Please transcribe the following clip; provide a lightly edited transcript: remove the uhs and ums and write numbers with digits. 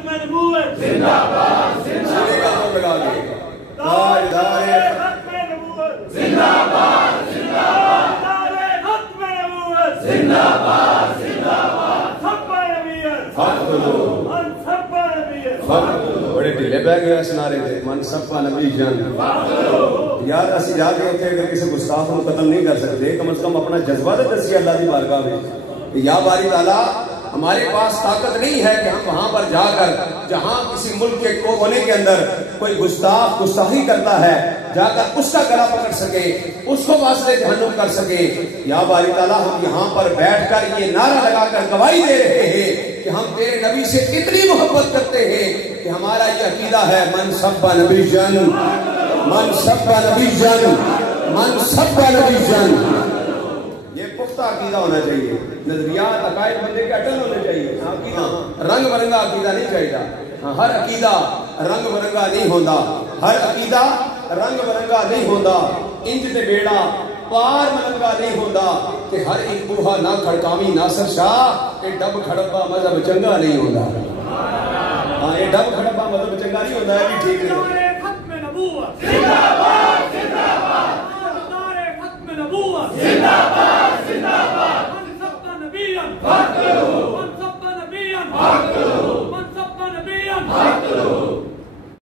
ختم نبوت زندہ باد زندہ باد لگا کے تاجدار ختم نبوت زندہ باد زندہ باد تاجدار ختم نبوت زندہ باد زندہ باد سب نبیت فخر من سب نبیت بڑے ڈھیلے بہ گئے سنارے تھے من سب نبی جان یار اسی جا کے اتنے اگر کسی گستاخ کو قتل نہیں کر سکتے کم از کم اپنا جذبہ تو دسی اللہ کی بارگاہ میں یا باری تعالیٰ ہمارے پاس طاقت نہیں ہے کہ ہم وہاں پر جا کر جہاں کسی ملک کے کونے کے اندر کوئی گستاخ گستاخی کرتا ہے جا کر اس کا گلا پکڑ سکے اس کو واسطے جہنم کر سکے یا باری تعالیٰ ہم یہاں پر بیٹھ کر یہ نعرہ لگا کر گواہی دے رہے ہیں کہ ہم تیرے نبی سے اتنی محبت کرتے ہیں کہ ہمارا یہ عقیدہ ہے من سب نبی جن من سب نبی جن من سب نبی جن یہ پختہ عقیدہ ہونا چاہیے نظریات عقائد بندے کے اٹل ہونے چاہیے عقیدہ رنگ برنگا عقیدہ نہیں چاہیے ہر عقیدہ رنگ برنگا نہیں ہوتا ہر عقیدہ رنگ برنگا نہیں ہوتا انج تے بیڑا پار ملنگا نہیں ہوتا کہ ہر ایک بوہا نہ کھڑکامی ناصر شاہ یہ ڈب کھڑپا مذہب چنگا نہیں ہوتا ہاں یہ ڈب کھڑپا مذہب چنگا نہیں ہوتا ہے بھی ٹھیک ہے ختم نبوت زندہ باد زندہ باد تاجدار ختم نبوت زندہ باد